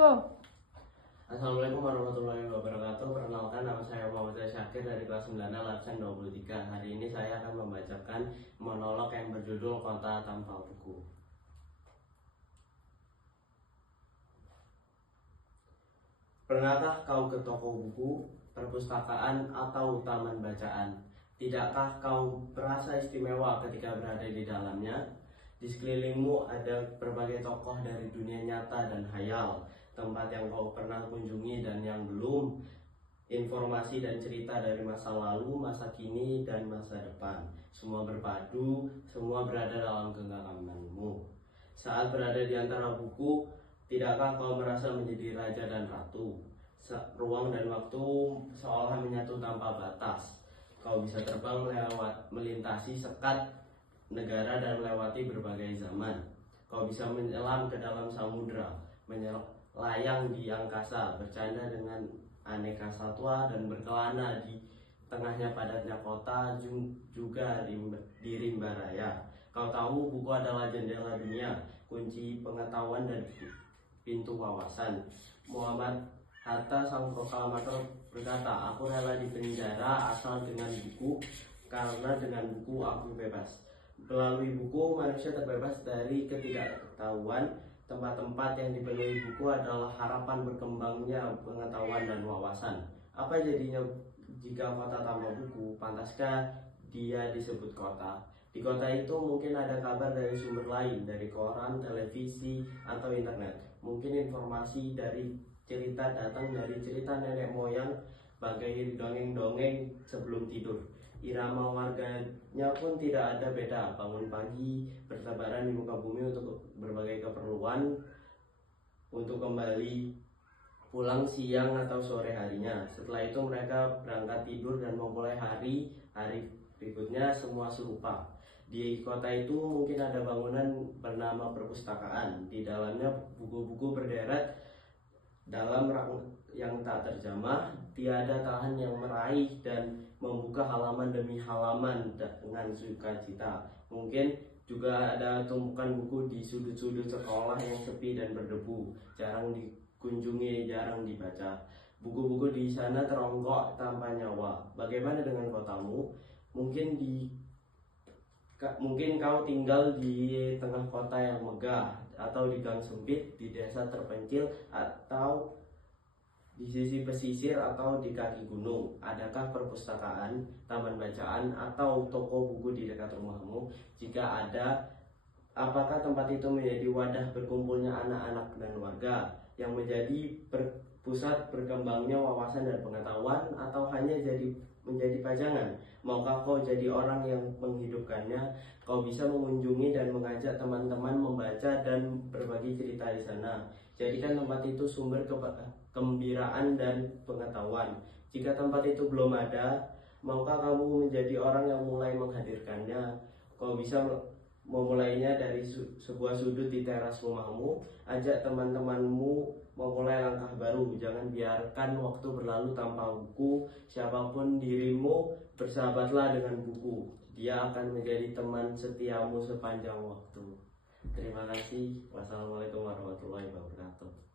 Go. Assalamualaikum warahmatullahi wabarakatuh. Perkenalkan, nama saya Muhammad Syakir dari kelas 9 absen 23. Hari ini saya akan membacakan monolog yang berjudul Kota Tanpa Buku. Pernahkah kau ke toko buku, perpustakaan, atau taman bacaan? Tidakkah kau merasa istimewa ketika berada di dalamnya? Di sekelilingmu ada berbagai tokoh dari dunia nyata dan hayal, tempat yang kau pernah kunjungi dan yang belum, informasi dan cerita dari masa lalu, masa kini, dan masa depan. Semua berpadu, semua berada dalam genggamanmu. Saat berada di antara buku, tidakkah kau merasa menjadi raja dan ratu? Ruang dan waktu seolah menyatu tanpa batas. Kau bisa terbang melintasi sekat negara dan melewati berbagai zaman. Kau bisa menyelam ke dalam samudra, melayang di angkasa, bercanda dengan aneka satwa, dan berkelana di tengahnya padatnya kota, juga di rimba raya. Kau tahu buku adalah jendela dunia, kunci pengetahuan dan pintu wawasan. Muhammad Hatta, sang proklamator, berkata, "Aku rela di penjara asal dengan buku, karena dengan buku aku bebas." Melalui buku, manusia terbebas dari ketidaktahuan. Tempat-tempat yang dipenuhi buku adalah harapan berkembangnya pengetahuan dan wawasan. Apa jadinya jika kota tanpa buku? Pantaskah dia disebut kota? Di kota itu mungkin ada kabar dari sumber lain, dari koran, televisi, atau internet. Mungkin informasi dari cerita datang dari cerita nenek moyang, bagai dongeng-dongeng sebelum tidur. Irama warganya pun tidak ada beda, bangun pagi, bertebaran di muka bumi untuk berbagai keperluan, untuk kembali pulang siang atau sore harinya. Setelah itu mereka berangkat tidur dan memulai hari berikutnya. Semua serupa. Di kota itu mungkin ada bangunan bernama perpustakaan. Di dalamnya buku-buku berderet dalam rak yang tak terjamah, tiada tahan yang meraih dan membuka halaman demi halaman dengan sukacita. Mungkin juga ada tumpukan buku di sudut-sudut sekolah yang sepi dan berdebu, jarang dikunjungi, jarang dibaca. Buku-buku di sana teronggok tanpa nyawa. Bagaimana dengan kotamu? Mungkin kau tinggal di tengah kota yang megah, atau di gang sempit, di desa terpencil, atau di sisi pesisir, atau di kaki gunung. Adakah perpustakaan, taman bacaan, atau toko buku di dekat rumahmu? Jika ada, apakah tempat itu menjadi wadah berkumpulnya anak-anak dan warga, yang menjadi pusat berkembangnya wawasan dan pengetahuan, atau hanya menjadi pajangan? Maukah kau jadi orang yang menghidupkannya? Kau bisa mengunjungi dan mengajak teman-teman membaca dan berbagi cerita di sana. Jadikan tempat itu sumber kegembiraan dan pengetahuan. Jika tempat itu belum ada, maukah kamu menjadi orang yang mulai menghadirkannya? Kau bisa memulainya dari sebuah sudut di teras rumahmu. Ajak teman-temanmu memulai langkah baru. Jangan biarkan waktu berlalu tanpa buku. Siapapun dirimu, bersahabatlah dengan buku. Dia akan menjadi teman setiamu sepanjang waktu. Terima kasih. Wassalamualaikum warahmatullahi wabarakatuh.